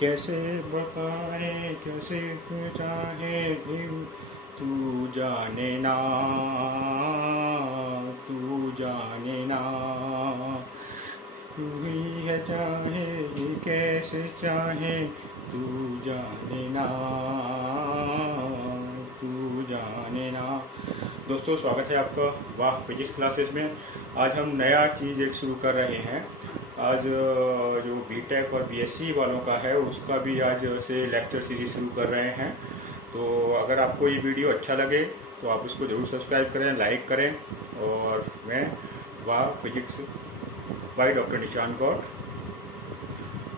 कैसे बताए कैसे चाहे दिल, तू जाने ना, तू जाने ना। तू ही है चाहे ये कैसे चाहे, तू जाने ना, तू जाने ना। दोस्तों, स्वागत है आपका वाह फिजिक्स क्लासेस में। आज हम नया चीज़ एक शुरू कर रहे हैं। आज जो बीटेक और बीएससी वालों का है उसका भी आज से लेक्चर सीरीज शुरू कर रहे हैं। तो अगर आपको ये वीडियो अच्छा लगे तो आप इसको ज़रूर सब्सक्राइब करें, लाइक करें। और मैं वाह फिजिक्स बाय डॉक्टर निशान गौर।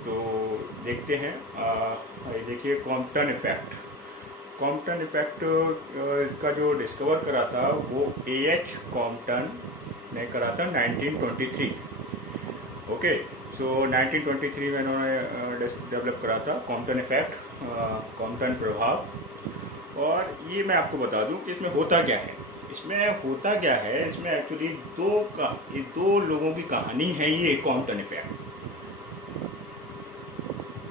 तो देखते हैं, ये देखिए कॉम्पटन इफेक्ट। कॉम्पटन इफेक्ट का जो डिस्कवर करा था वो A.H. कॉम्पटन ने करा था 1923। ओके, सो 1923 में इन्होंने डेवलप करा था कॉम्पटन इफेक्ट, कॉम्पटन प्रभाव। और ये मैं आपको बता दूं कि इसमें होता क्या है। इसमें एक्चुअली दो लोगों की कहानी है। ये कॉम्पटन इफेक्ट,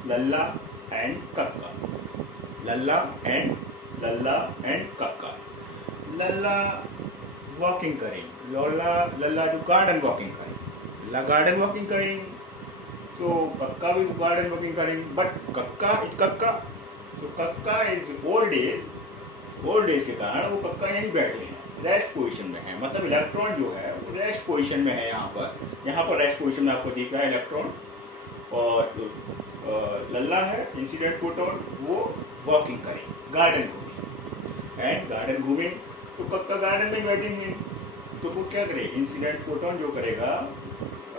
लल्ला एंड कक्का। लल्ला एंड कक्का। लल्ला वॉकिंग करें, लल्ला जो गार्डन वॉकिंग करें, तो कक्का भी गार्डन वॉकिंग करें। बट कक्का इज ओल्ड एज के कारण वो कक्का यहीं बैठे हैं, रेस्ट पोजीशन में है। मतलब इलेक्ट्रॉन जो है वो रेस्ट पोजीशन में है। यहाँ पर रेस्ट पोजीशन में आपको दिख रहा है इलेक्ट्रॉन। और लल्ला है इंसिडेंट फोटोन, वो वॉकिंग करें, गार्डन घूमिंग। तो कक्का गार्डन में बैठे हैं, तो वो क्या करे, इंसिडेंट फोटोन जो करेगा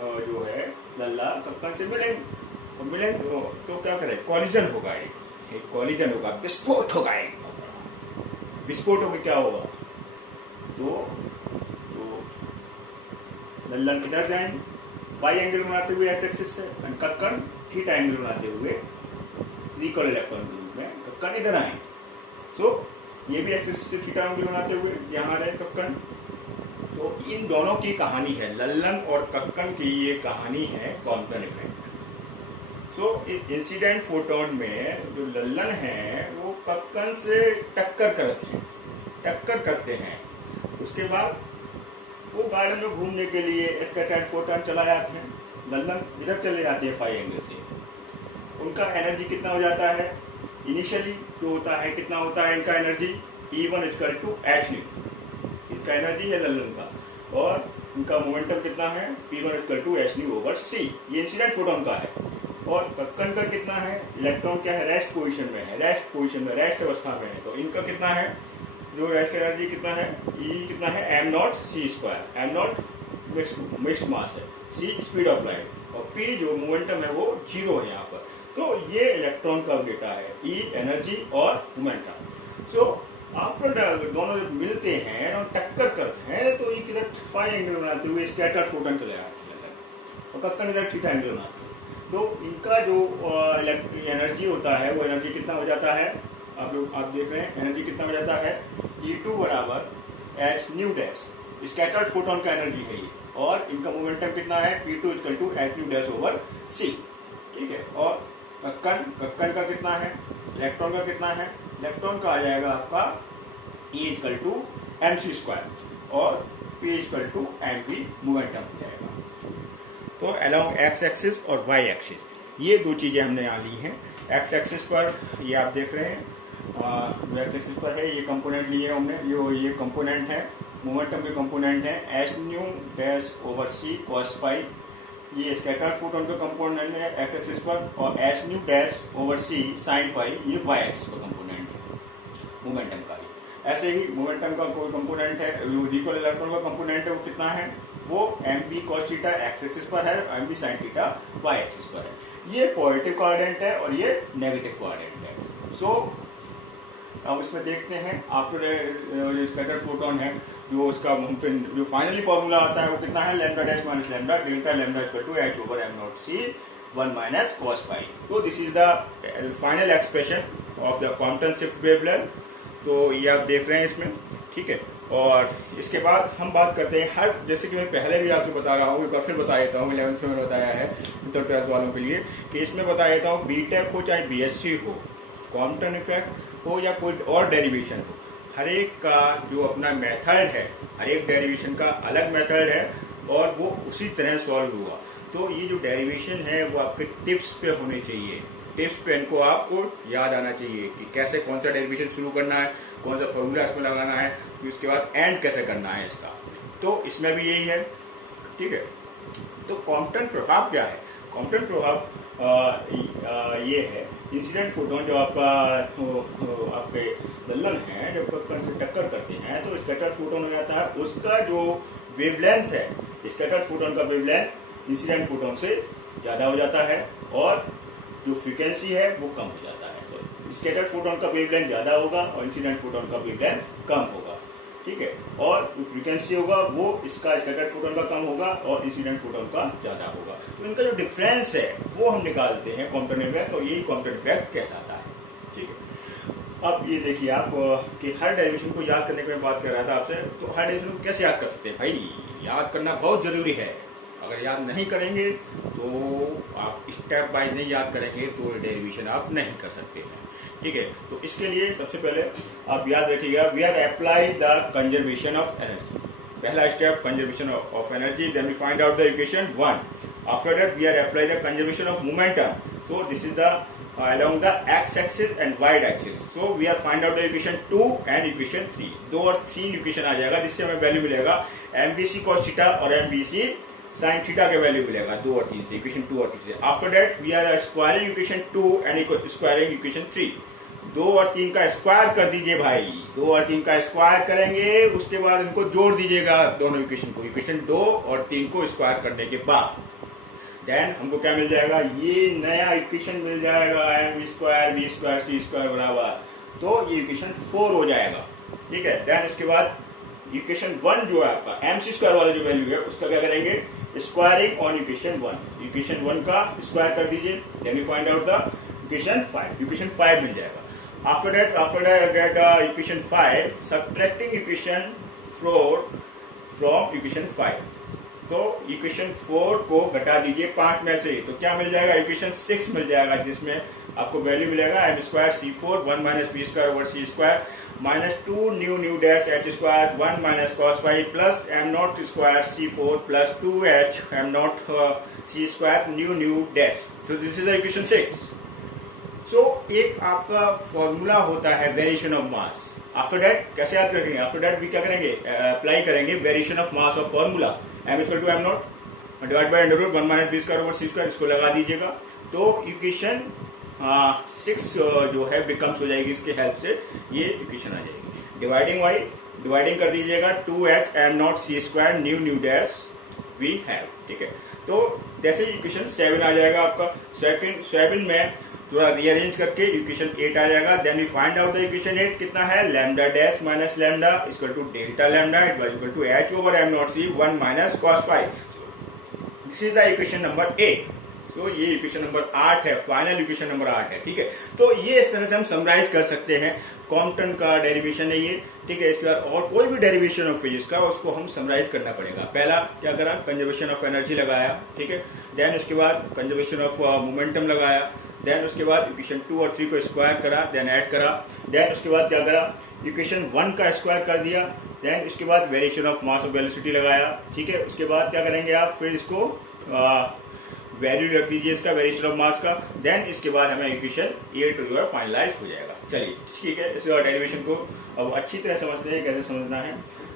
जो है लल्ला कक्का से मिले तो क्या करे, कॉलिजन होगा, एक कॉलिजन होगा, विस्फोट होगा। विस्फोट होकर क्या होगा, तो लल्ला किधर जाएंगे, वाई एंगल बनाते हुए एक्स एक्सिस से, कक्कन थीटा एंगल बनाते हुए रिकॉल इलेक्ट्रॉन के रूप में कक्कन इधर आए। तो ये भी एक्स एक्सिस से थीटा एंगल बनाते हुए यहाँ रहे कक्कन। तो इन दोनों की कहानी है, लल्लन और कक्कन की ये कहानी है कॉम्पटन इफेक्ट। तो इंसिडेंट फोटोन में जो लल्लन है वो कक्कन से टक्कर करते हैं। उसके बाद वो गार्डन में घूमने के लिए स्कैटर्ड फोटोन चला जाते हैं, लल्लन इधर चले जाते हैं फाई एंगल से। उनका एनर्जी कितना हो जाता है, इनिशियली जो होता है, कितना होता है इनका एनर्जी, E1 = h न्यू। इसका एनर्जी है लल्लन का। और इनका मोमेंटम कितना है, P1 = h न्यू/c। ये इंसिडेंट फोटोन का है। और कक्कन का कितना है, इलेक्ट्रॉन क्या है, रेस्ट पोजीशन में है, रेस्ट अवस्था में है। तो इनका कितना है, जो रेस्ट एनर्जी कितना है, E कितना है, m0c²। m0 मिक्स्ड मास है, c स्पीड ऑफ लाइट, और p जो मोमेंटम है वो 0 है यहाँ पर। तो ये इलेक्ट्रॉन का डेटा है, E एनर्जी और मोमेंटम। सो आफ्टर दोनों जब मिलते हैं और टक्कर करते हैं तो ये किधर फाई एंगल बनाते हुए स्कैटर्ड फोटोन चले जाते हैं, और कक्कन इधर थीटा एंगल बनाते हैं। तो इनका जो एनर्जी होता है वो एनर्जी कितना हो जाता है, आप देख रहे हैं एनर्जी कितना हो जाता है, E2 = h new dash. Scattered photon का एनर्जी है ये। और इनका मोमेंटम कितना है, P2 = h न्यू डैश/c। ठीक है। और कक्कन का कितना है, इलेक्ट्रॉन का कितना है, इलेक्ट्रॉन का आ जाएगा आपका E = mc², और P = mv मोमेंटम हो जाएगा। तो अलोंग एक्स एक्सिस और वाई एक्सिस ये दो चीजें हमने यहाँ ली हैं। एक्स एक्सिस पर ये आप देख रहे हैं, एक्स एक्सिस पर है ये कंपोनेंट लिए हमने, ये कंपोनेंट है, मोमेंटम के कंपोनेंट है h न्यू-c cos⁡, ये स्कैटर्ड फोटोन का कंपोनेंट है एक्स एक्सिस पर, और h न्यू-c sin⁡, ये वाई एक्सिस का कंपोनेंट है मोमेंटम का ही। ऐसे ही मोमेंटम का कोई कंपोनेंट है, जो रिकॉल इलेक्ट्रॉन का कंपोनेंट है वो कितना है, वो mv cos theta x axis पर है, mv sin theta y axis पर है। ये पॉजिटिव कोऑर्डिनेट है और ये नेगेटिव कोऑर्डिनेट है। सो अब इसमें देखते हैं, आफ्टर स्कैटर्ड फोटोन है जो उसका जो फाइनली फॉर्मूला आता है वो कितना है, λ' - λ डेल्टा लैम्डा = h/m0c 1 - cos⁡। तो this is the final expression of the quantum shift wavelength. तो ये आप देख रहे हैं इसमें, ठीक है। और इसके बाद हम बात करते हैं हर, जैसे कि मैं पहले भी आपको बता रहा हूँ, एक बार फिर बता देता हूँ, 11th में मैंने बताया है इंटर ट्वेल्थ वालों के लिए, कि इसमें बता देता हूँ बीटेक हो चाहे बीएससी हो, कॉम्पटन इफेक्ट हो या कोई और डेरिवेशन हो, हर एक का जो अपना मेथड है, हर एक डेरिवेशन का अलग मेथड है और वो उसी तरह सॉल्व हुआ। तो ये जो डेरिवेशन है वो आपके टिप्स पे होने चाहिए, टिप्स पे इनको आपको याद आना चाहिए कि कैसे कौन सा डेरिवेशन शुरू करना है, कौन सा फॉर्मूला इसमें लगाना है, फिर उसके बाद एंड कैसे करना है इसका। तो इसमें भी यही है, ठीक है। तो कॉम्पटन प्रभाव क्या है? कॉम्पटन प्रभाव ये है, इंसिडेंट फोटोन जो आपका आपके दल्लन है जब कण से टक्कर करते हैं तो स्कैटर्ड फोटोन हो जाता है, उसका जो वेवलेंथ है, स्कैटर्ड फोटोन का वेवलेंथ इंसिडेंट फोटोन से ज्यादा हो जाता है और जो फ्रीक्वेंसी है वो कम हो जाता है। तो स्कैटर्ड फोटोन का वेवलेंथ ज्यादा होगा और इंसिडेंट फोटोन का वेवलेंथ कम होगा, ठीक है। और जो फ्रीक्वेंसी होगा वो इसका स्कैटर्ड फोटोन का कम होगा और इंसिडेंट फोटोन का ज्यादा होगा। तो इनका जो डिफरेंस है वो हम निकालते हैं कॉम्पटन इफेक्ट, और यही कॉम्पटन इफेक्ट कहलाता है, ठीक है। अब ये देखिए आप कि हर डेरिवेशन को याद करने की मैं बात कर रहा था आपसे, तो हर डेरिवेशन को कैसे याद कर सकते हैं? भाई याद करना बहुत जरूरी है। अगर याद नहीं करेंगे तो आप स्टेप बाय नहीं याद करेंगे तो डेरिवेशन आप नहीं कर सकते हैं, ठीक है। तो इसके लिए सबसे पहले आप याद रखिएगा, we are apply the conservation of energy. पहला step conservation of energy, then we find out the equation 1। After that we are apply the conservation of momentum. So this is the along the x-axis and y-axis. So we are find out the equation 2 and equation 3. 2 और 3 equation आ जाएगा जिससे हमें value मिलेगा MVC cos theta और MVC sin theta के value मिलेगा 2 और 3 से, इक्वेशन 2 और 3 से। After that we are squaring equation 2 and squaring equation 3। 2 और 3 का स्क्वायर कर दीजिए भाई, 2 और 3 का स्क्वायर करेंगे, उसके बाद इनको जोड़ दीजिएगा दोनों इक्वेशन को, इक्वेशन 2 और 3 को स्क्वायर करने के बाद देन हमको क्या मिल जाएगा? ये नया इक्वेशन मिल जाएगा, m square B square c square बराबर, तो ये इक्वेशन 4 हो जाएगा, ठीक है। देन इसके बाद इक्वेशन 1 जो है आपका एम सी स्क्वायर वाला जो वैल्यू है उसका क्या करेंगे? Squaring on equation 1। इक्वेशन 1 का स्क्वायर कर दीजिए, then you find out the equation 5। Equation 5 मिल जाएगा। After that get equation 5 subtracting equation 4 from equation 5। तो इक्वेशन 4 को घटा दीजिए 5 में से, तो क्या मिल जाएगा? इक्वेशन 6 मिल जाएगा, जिसमें आपको वैल्यू मिलेगा m square c 4 1 minus b square over c square minus 2 nu dash h square 1 minus cos 5 plus m naught square c 4 plus 2 h m naught c square nu dash. So this is the equation 6। सो एक आपका formula होता है variation of mass. After that कैसे याद करेंगे? After that भी क्या करेंगे? अप्लाई करेंगे variation of mass of formula m equal to m naught divide by under root 1 minus b square over c square, इसको लगा दीजिएगा। तो इक्वेशन 6 जो है बिकम्स हो जाएगी, इसके हेल्प से ये इक्वेशन आ जाएगी। डिवाइडिंग कर दीजिएगा 2h m naught c square nu dash we have, ठीक है। तो जैसे इक्वेशन 7 आ जाएगा आपका, 7 में थोड़ा रीअरेंज करके इक्वेशन 8 आ जाएगा। Then we find out the equation 8 कितना है? Lambda dash minus lambda equal to delta lambda equal to h over m naught c 1 minus cos 5। This is the equation number 8। तो ये इक्वेशन नंबर 8 है, final equation number 8 है, ठीक है। तो ये इस तरह से हम समराइज कर सकते हैं, कॉम्पटन का डेरिवेशन है ये, ठीक है। इसके बाद और कोई भी डेरिवेशन ऑफ फिजिक्स का उसको हम समराइज करना पड़ेगा। पहला क्या करा? कंजर्वेशन ऑफ एनर्जी लगाया, ठीक है। देन उसके बाद कंजर्वेशन ऑफ मोमेंटम लगाया, देन उसके बाद इक्वेशन 2 और 3 को स्क्वायर करा, देन ऐड करा, देन उसके बाद क्या करा? इक्वेशन 1 का स्क्वायर कर दिया, देन उसके बाद variation of mass of velocity लगाया, ठीक है। उसके बाद क्या करेंगे आप? फिर इसको वैल्यू रख दीजिए इसका, वेरिएशन ऑफ मास का, देन इसके बाद हमें इक्वेशन 8 जो है फाइनलाइज हो जाएगा। चलिए ठीक है, इस डेरिवेशन को अब अच्छी तरह समझते हैं कैसे समझना है।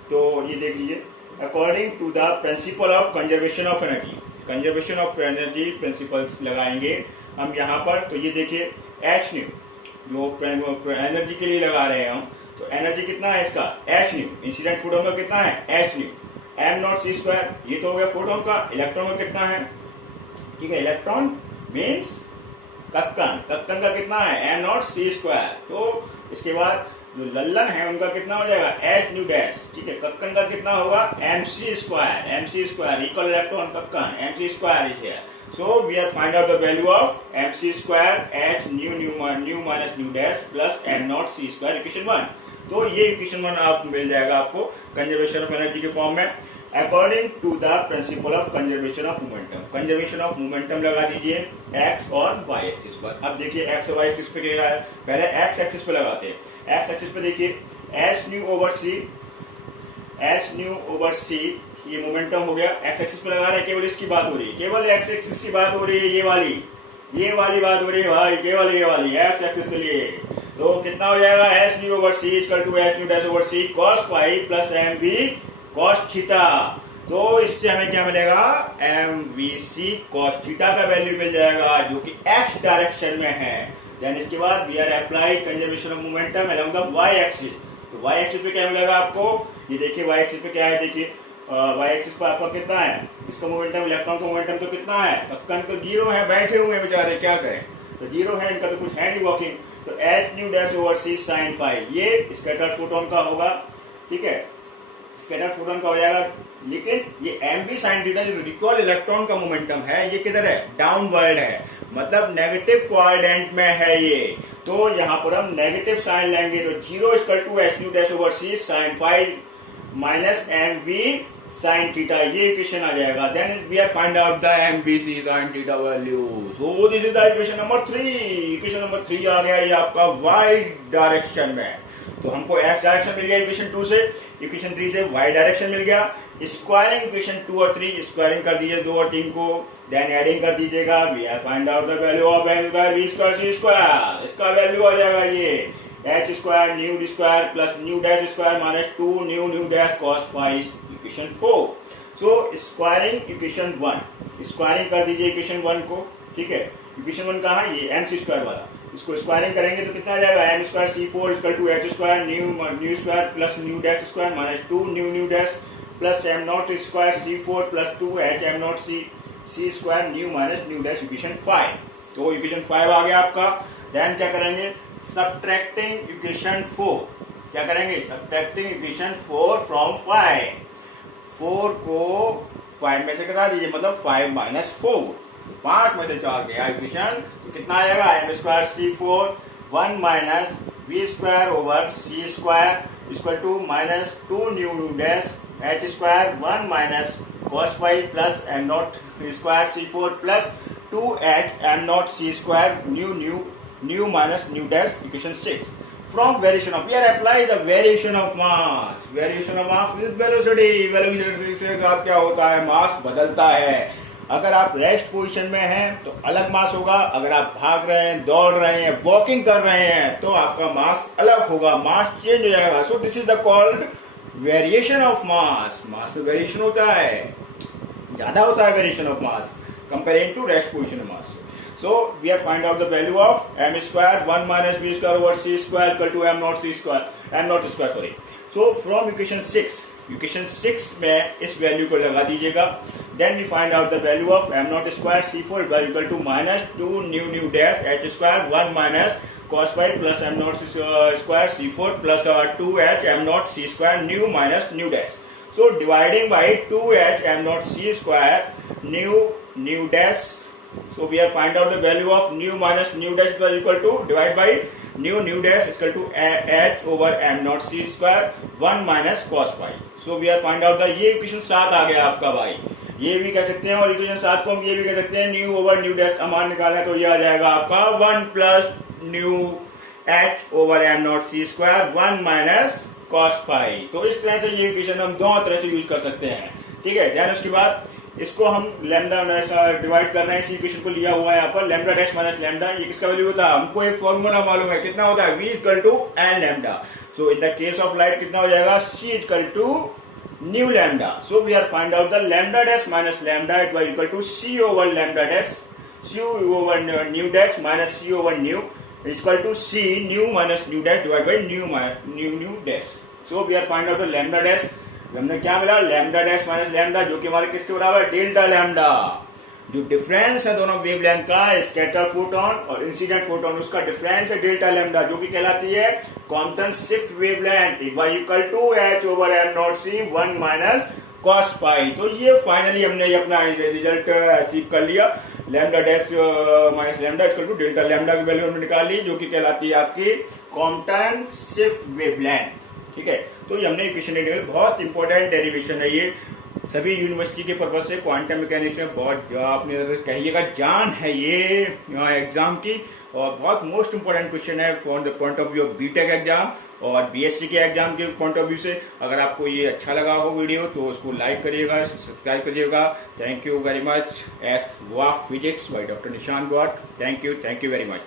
तो ये देख लीजिए, according to the principle of conservation of energy, conservation of energy principles लगाएंगे हम यहाँ पर। तो ये देखिए एच न्यू जो एनर्जी के लिए लगा रहे हैं हम, तो एनर्जी कितना है इसका? H new. इंसिडेंट फोटोन का कितना है? H nu. M naught c square, ये तो हो गया फोटोन का। इलेक्ट्रॉन का कितना है? ठीक है, इलेक्ट्रॉन मीन्स कक्कन का कितना है? M naught c square. तो इसके बाद जो लल्लन है उनका कितना हो जाएगा? एच न्यू डैश, ठीक है। कक्कन का कितना होगा? M C square equal electron कक्कन M C square is here. So we are find out the value of mc square h new minus new dash plus m naught c square equation 1. तो ये equation 1 आप मिल जाएगा आपको conservation of energy के form में according to the principle of conservation of momentum. Conservation of momentum लगा दीजिए एक्स और वाई एक्सिस पर। अब देखिए एक्स और वाई एक्सिस पे क्या है, पहले एक्स एक्सिस पे लगाते हैं। एक्स एक्सिस पे देखिए एच न्यू ओवर सी ये मोमेंटम हो गया। एक्स एक्सिस पे लगा रहे हैं, केवल इसकी बात हो रही है, केवल एक्स एक्सिस की बात हो रही है, ये वाली बात हो रही है भाई, केवल ये वाली एक्स एक्सिस के लिए। तो कितना हो जाएगा h nu over c equal to h nu dash over c cos phi plus m v cos theta. तो इससे हमें क्या मिलेगा, m v c cos theta का वैल्यू मिल जाएगा जो कि एक्स डायरेक्शन में है। देन इसके बाद we are apply conservation of momentum along the y axis. तो वाई एक्सिस पे क्या मिलेगा आपको, ये देखिए वाई एक्सिस पे क्या है, देखिए वाई एक्सिस पे आपका कितना है, इसका मोमेंटम इलेक्ट्रॉन का मोमेंटम तो कितना है, कक्कन तो जीरो है, बैठे हुए हैं बेचारे, क्या करें, तो जीरो है, इनका तो कुछ है नहीं वॉकिंग। तो H nu dash over c sine five ये स्कैटर्ड फोटोन का होगा, ठीक है, स्कैटर्ड फोटोन का हो जाएगा। लेकिन ये एम बी साइन थीटा जो रिकॉल इलेक्ट्रॉन का मोमेंटम है ये किधर है, डाउनवर्ड है, मतलब नेगेटिव क्वाड्रेंट में है ये। तो यहाँ पर हम नेगेटिव साइन लेंगे, तो zero equal to h nu dash over c sine five minus m v sine theta, ये इक्वेशन आ जाएगा। Then we are find out the m b c sine theta value. So this is the equation number 3। Equation number 3 आ गया ये आपका Y direction में। तो हमको एक्स डायरेक्शन मिल गया इक्वेशन 2 से, इक्वेशन 3 से वाई डायरेक्शन मिल गया। स्क्वायरिंग इक्वेशन 2 और 3 स्क्वायरिंग कर दीजिए 2 और 3 को, देन एडिंग कर दीजिएगा। We are find out the value of m square v square c square, इसका वैल्यू आ जाएगा ये h square nu square plus nu dash square minus 2 nu dash cos five equation 4। So squaring equation 1, squaring कर दीजिए equation 1 को, ठीक है। Equation 1 कहाँ है, ये एम सी स्क्वायर वाला, इसको स्क्वायरिंग करेंगे तो कितना आ जाएगा, m square c 4 equal to h square nu square plus nu dash square minus 2 nu dash plus m naught square c 4 plus 2 h m naught c square nu minus nu dash equation 5। तो equation 5 आ गया आपका। Then क्या करेंगे, subtracting equation 4, क्या करेंगे, subtracting equation 4 from 5, 4 को 5 में से घटा दीजिए, मतलब 5 माइनस 4, 5 में से 4 गया इक्वेशन, तो कितना आएगा, m square c 4 1 minus v square over c square equal to minus 2 nu dash h square 1 minus cos 5 plus m naught square c 4 plus 2 h m naught c square nu minus nu dash equation 6 from variation of, we are apply the variation of mass with velocity. Velocity से क्या होता है, मास बदलता है। अगर आप rest position में हैं तो अलग मास होगा, अगर आप भाग रहे हैं, दौड़ रहे हैं, वॉकिंग कर रहे हैं तो आपका मास अलग होगा, मास चेंज हो जाएगा। So this is the called variation of mass. Mass में वेरिएशन होता है, ज्यादा होता है variation of mass comparing to rest position mass. So we have find out the value of m square 1 minus b square over c square equal to m naught square sorry. So from equation 6 में इस value को लगा दीजिएगा। Then we find out the value of m naught square c4 equal to minus 2 nu dash h square 1 minus cos 5 plus m naught square c4 plus 2h m naught c square new dash. So dividing by 2h m naught c square new dash. So we have find out the value of new minus new dash equal to divide by new dash equal to h over m naught c square 1 minus cos phi. So we have find out the ये equation 7 आ गया आपका भाई, ये भी कह सकते हैं, और इक्वेशन 7 को हम ये भी कह सकते हैं न्यू ओवर न्यू डैश का मान निकालना, तो ये आ जाएगा आपका 1 plus new h over m not c square 1 minus cos phi। तो इस तरह से ये इक्वेशन हम दोनों तरह से यूज कर सकते हैं, ठीक है। देन उसके बाद इसको हम लैम्डा डिवाइड कर रहे हैं, इसी इक्वेशन को लिया हुआ है यहाँ पर, लैम्डा डैश माइनस लैम्डा, ये किसका वैल्यू होता है, हमको एक फॉर्मूला मालूम है, कितना होता है, v equal to n lambda. So in the case of light कितना हो जाएगा, c equal to nu lambda. So we are find out the lambda dash minus lambda equal to c over lambda dash, c over nu dash minus c over nu equal to c nu minus nu dash divide by nu dash. So we are find out the lambda dash, हमने क्या मिला, lambda dash minus lambda, जो कि हमारे किसके बराबर है, delta lambda. जो डिफरेंस है दोनों वेवलेंथ का, स्कैटर फोटोन और इंसिडेंट फोटोन, उसका डिफरेंस है डेल्टा लैम्डा, जो कि कहलाती है constant shift wavelength equal to h over m naught c 1 minus cos pi. तो ये फाइनली हमने अपना रिजल्ट अचीव कर लिया। Lambda dash minus lambda equal to delta lambda की वैल्यू हमने निकाल ली, जो कि कहलाती है आपकी कॉम्पटन शिफ्ट वेवलेंथ। ठीक है, तो ये हमने इक्वेशन निकाली। बहुत इंपॉर्टेंट डेरिवेशन है ये, सभी यूनिवर्सिटी के पर्पज से क्वांटम मैकेनिक्स में बहुत आपने कहिएगा जान है ये एग्जाम की, और बहुत मोस्ट इंपोर्टेंट क्वेश्चन है for the point of view of BTech exam और बीएससी के एग्जाम के पॉइंट ऑफ व्यू से। अगर आपको ये अच्छा लगा हो वीडियो तो उसको लाइक करिएगा, सब्सक्राइब करिएगा। Thank you very much. S वाक physics by doctor Nishan Gaur. Thank you very much.